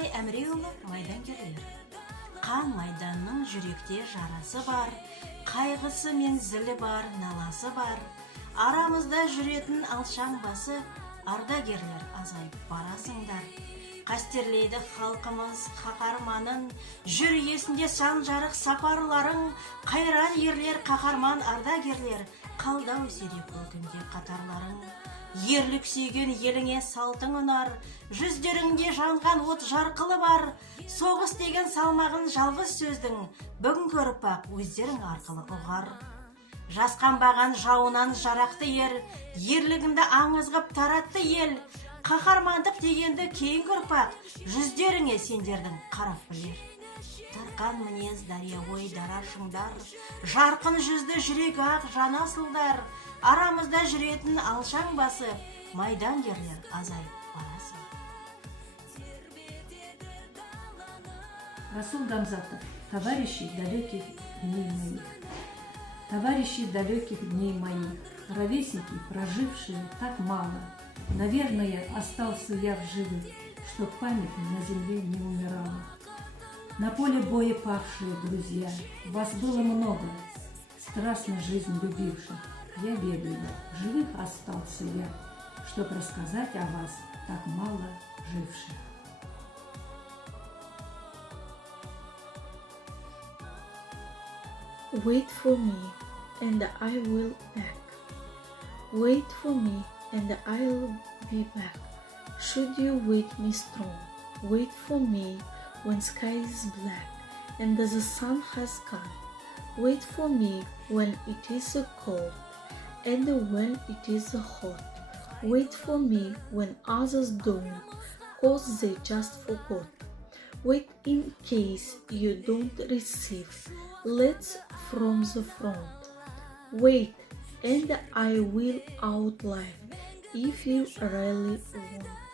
Абай Әміреұлы майдангерлер. Қан майданның жүректе жарасы бар, қайғысы мен зілі бар, наласы бар. Арамызда жүретін алшаң басы, ардагерлер азайып барасыңдар. Қастерлейді халқымыз қаһарманын, жүр есінде сан жарық сапарларың, қайран ерлер, қаһарман ардагерлер, қалдау сирек бұл күнде қатарларың. Ерлік сүйген еліңе салтың ұнар, жүздеріңде жанған от жарқылы бар. Соғыс деген салмағын жалғыз сөздің, бүгінгі ұрпақ өздерің арқылы ұғар. Жасқанбаған жауынан жарақты ер, ерлігінді аңыз ғып таратты ел. Қаһармандық дегенді кейінгі ұрпақ, жүздеріңе сендердің қарап білер. Тарқан мінез дария ой дарашыңдар, жарқын жүзді жүрегі ақ жаны асылдар. Арамызда жүретін алшаң басы, майдангерлер азайып барасың. Расул Гамзатов. Товарищи далеких дней моих. Товарищи далеких дней моих, ровесники, прожившие так мало. Наверное, остался я в живых, чтоб память на земле не умирала. На поле боя павшие друзья, вас было много, страстно жизнь любивших. Я ведаю, живых остался я, чтоб рассказать о вас, так мало живших. Wait for me, and I will back. Wait for me, and I'll be back. Should you wait me strong, wait for me when sky is black and the sun has gone. Wait for me when it is cold and when it is hot. Wait for me when others don't, 'cause they just forgot. Wait in case you don't receive letters from the front. Wait, and I will outline if you really want.